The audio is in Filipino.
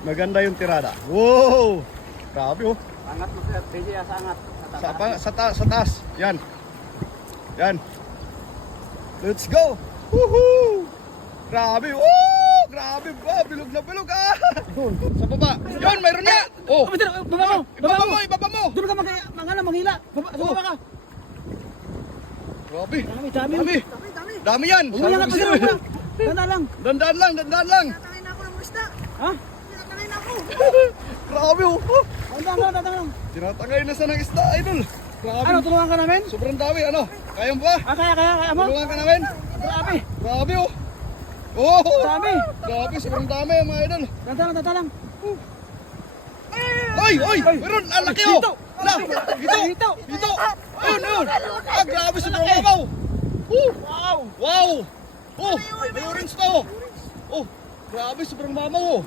Maganda yung tirada. Wow! Grabe oh. Angat mo sir, DJ sa angat. Sa taas. Yan. Yan. Let's go. Woohoo! Grabe. Woo! Grabe ba? Bilog na bilog ah. Sa baba. Yun, mayroon na. Oh. Baba mo! Ibaba mo. Doon ka manghila! Baba ka! Grabe. Dami! Dami yan. Umiyangat mo sir! Tanda lang! Dandaan lang. Tatangin na ako ng isda. Ha? Tatangin na ako. Grabe oh. Tanda lang! Tinatangay na sa ng isda, idol. Grabe. Ano, tulungan ka namin? Sobrang dami. Ano? Kaya mo ba? Kaya mo? Tulungan ka namin? Grabe! Grabe oh. Oh. Dami! Grabe, sobrang dami mga idol. Tanda lang! Oy! Meron! Ang laki oh! Dito! La! Dito! Ayun! Ah, grabe sobrang mabaw! Wow! Oh! May orange na oh! Oh! Grabe, sobrang mabaw oh!